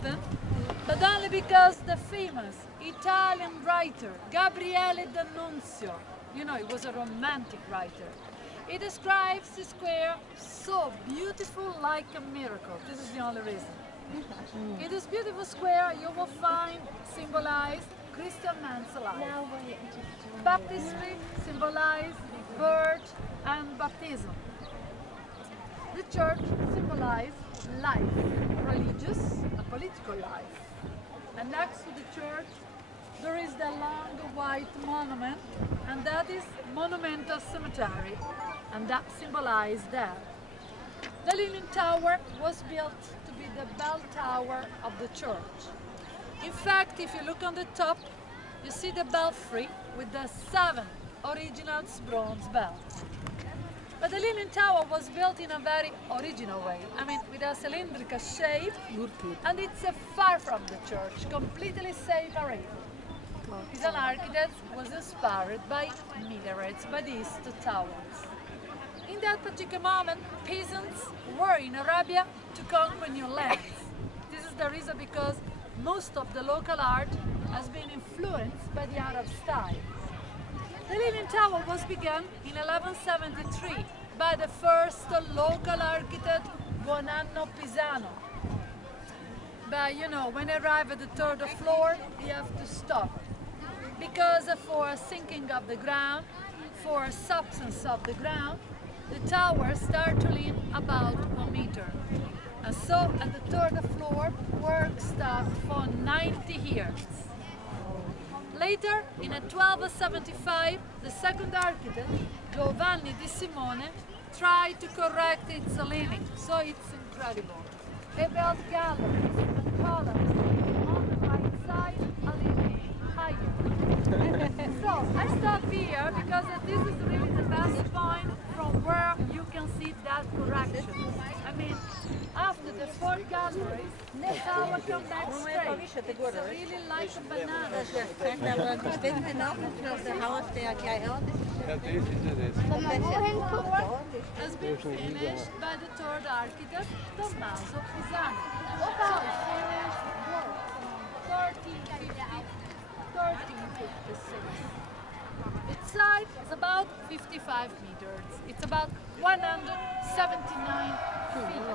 happen, but only because the famous Italian writer Gabriele D'Annunzio, you know, he was a romantic writer, he describes the square so beautiful like a miracle. This is the only reason. In this beautiful square you will find symbolized Christian man's life. Baptistry symbolized birth and baptism. The church symbolizes life, religious and political life. And next to the church there is the long white monument, and that is Monumental Cemetery, and that symbolizes that. The Leaning Tower was built to be the bell tower of the church. In fact, if you look on the top, you see the belfry with the 7 original bronze bells. But the Leaning Tower was built in a very original way. I mean, with a cylindrical shape, and it's far from the church, completely separated. Pisan architect was inspired by minarets, by these 2 towers. In that particular moment, peasants were in Arabia to conquer new lands. This is the reason because most of the local art has been influenced by the Arab style. The Leaning Tower was begun in 1173 by the first local architect Buonanno Pisano. But you know, when I arrive at the 3rd floor, you have to stop. Because for sinking of the ground, for substance of the ground, the tower starts to lean about 1 meter. And so at the 3rd floor, work stopped for 90 years. Later, in 1275, the second architect, Giovanni di Simone, tried to correct its leaning, so it's incredible. He built galleries and columns on the right side, a little higher. So I stop here because this is really the best point from where you can see that correction. I mean, after the 4 galleries, the tower comes back straight. It's really like a banana. Has been finished by the 3rd architect, Tommaso Pisano. So finished work from 1356. Its height is about 55 meters. It's about 179 feet.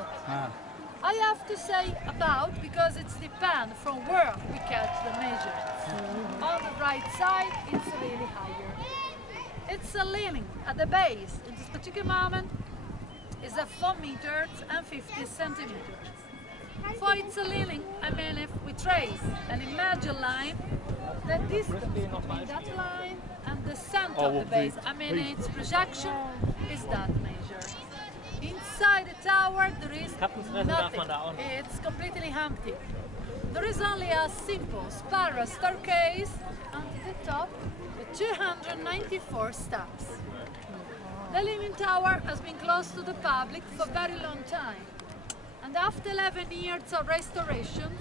I have to say about because it depends from where we catch the measure. On the right side, it's really higher. It's a leaning at the base. In this particular moment, is a 4 meters and 50 centimeters. For its leaning, I mean, if we trace an imaginary line, the distance between that line and the center of the base, I mean, its projection is that measure. Inside the tower, there is nothing. It's completely empty. There is only a simple spiral staircase onto the top with 294 steps. The Leaning Tower has been closed to the public for a very long time. And after 11 years of restoration,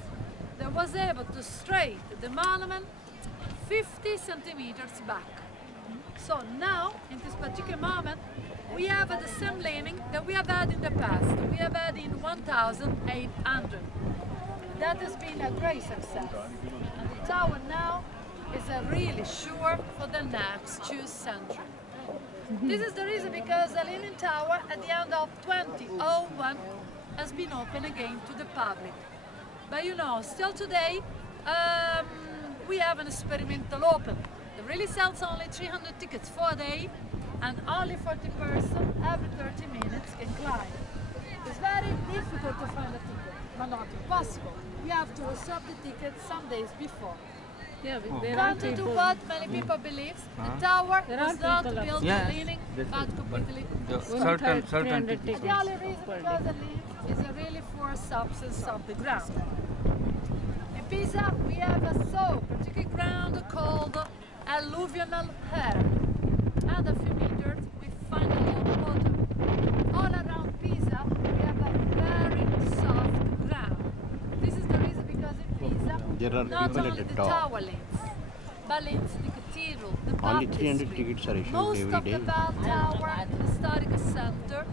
they was able to straighten the monument 50 centimeters back. So now, in this particular moment, we have the same leaning that we have had in the past. We have had in 1800. That has been a great success. And the tower now is really sure for the next 2 centuries. This is the reason because the Leaning Tower at the end of 2001 has been open again to the public. But you know, still today, we have an experimental open. It really sells only 300 tickets for a day, and only 40 persons every 30 minutes can climb. It's very difficult to find a ticket, but not impossible. You have to reserve the ticket some days before. Contrary to what many people believe, the tower was not built leaning, but completely certain tickets. the only reason because the lean is a really for substance of the ground. In Pisa, we have a so particular ground called alluvial hair. And a few meters, we find a little water. All around Pisa, we have a very soft ground. This is the reason because in Pisa, there are not people only at the the top. tower links, but links the cathedral, the Only baptistry, 300 tickets are issued most every of day. the bell tower, the historical center,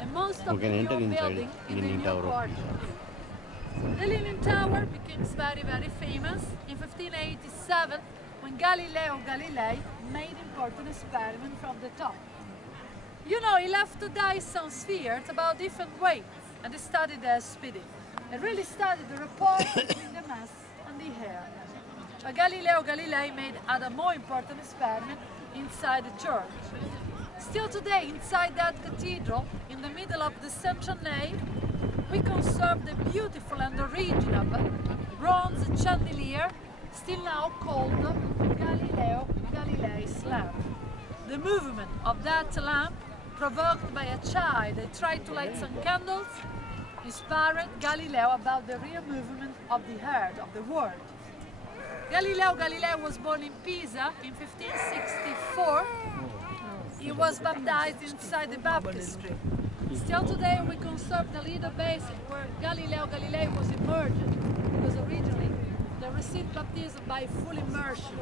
and most You of the can new enter inside building in the Leaning new Tower of quarter. Pisa. The Leaning Tower became very, very famous in 1587 when Galileo Galilei made important experiment from the top. You know, he left to die some spheres about different weights and he studied their speeding. He really studied the rapport between the mass and the air. Galileo Galilei made other more important experiment inside the church. Still today, inside that cathedral, in the middle of the central nave, we conserve the beautiful and original bronze chandelier, still now called Galileo Galilei's lamp. The movement of that lamp, provoked by a child that tried to light some candles, inspired Galileo about the real movement of the earth, of the world. Galileo Galilei was born in Pisa in 1564. He was baptized inside the baptistry. Still today we conserve the Lido basin where Galileo Galilei was immersed, because originally they received baptism by full immersion.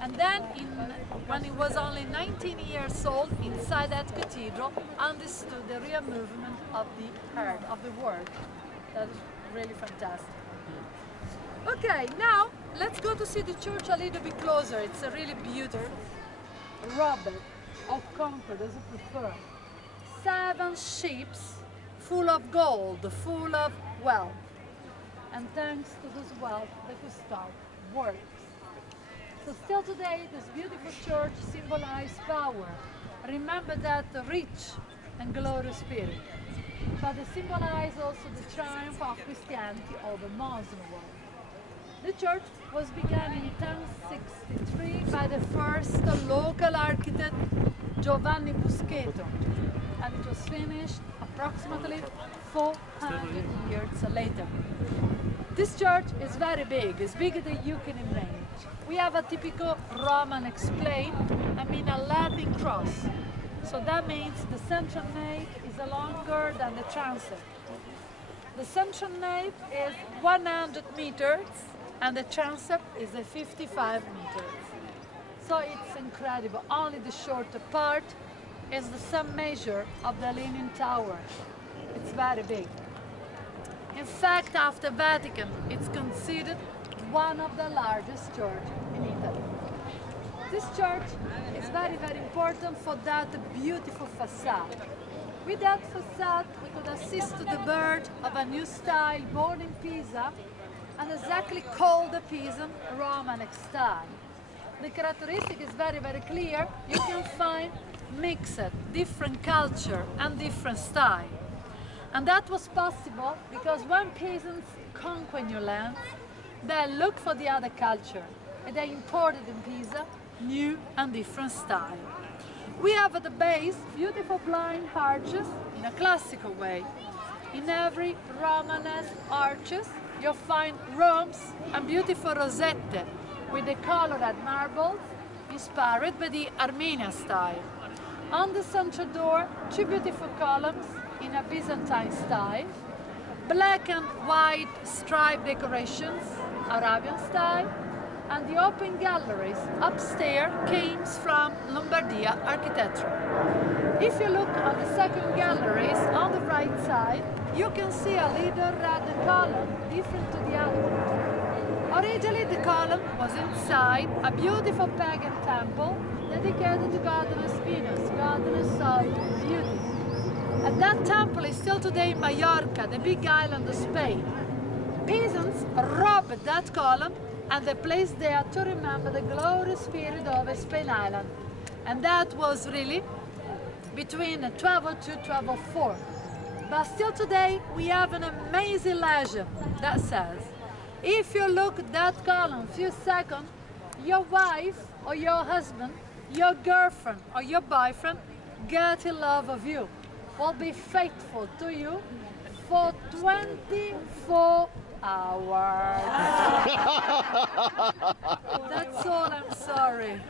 And then, when he was only 19 years old, inside that cathedral, understood the real movement of the earth, of the world. That is really fantastic. Okay, now let's go to see the church a little bit closer. It's really beautiful. Robert or Concord, as you prefer. 7 ships full of gold, full of wealth. And thanks to this wealth, they could start works. So still today, this beautiful church symbolizes power. Remember that rich and glorious spirit. But it symbolizes also the triumph of Christianity over Muslim world. The church was begun in 1063 by the first local architect Giovanni Busqueto, and it was finished approximately 400 years later. This church is very big, it's bigger than you can imagine. We have a typical Roman explain, a Latin cross. So that means the central nave is longer than the transept. The central nave is 100 meters and the transept is 55 meters. So it's incredible. Only the shorter part is the same measure of the Leaning Tower. It's very big. In fact, after Vatican, it's considered one of the largest churches in Italy. This church is very, very important for that beautiful facade. With that facade, we could assist to the birth of a new style born in Pisa and exactly called the Pisan Romanesque style. The characteristic is very, very clear. You can find mixed, different culture and different style. And that was possible because when peasants conquer new lands, they look for the other culture and they imported in Pisa new and different style. We have at the base beautiful blind arches in a classical way. In every Romanesque arches you'll find rooms and beautiful rosette with the colored marbles inspired by the Armenian style. On the central door, 2 beautiful columns in a Byzantine style, black and white striped decorations, Arabian style, and the open galleries upstairs came from Lombardia architecture. If you look on the second galleries on the right side, you can see a little red column different to the other one. Originally the column was inside a beautiful pagan temple dedicated to goddess Venus, goddess of beauty. And that temple is still today in Mallorca, the big island of Spain. Peasants robbed that column and they placed there to remember the glorious spirit of Spain Island. And that was really between 1202 and 1204. But still today we have an amazing legend that says, if you look at that column a few seconds, your wife or your husband, your girlfriend or your boyfriend get in love of you, will be faithful to you for 24 hours. That's all, I'm sorry.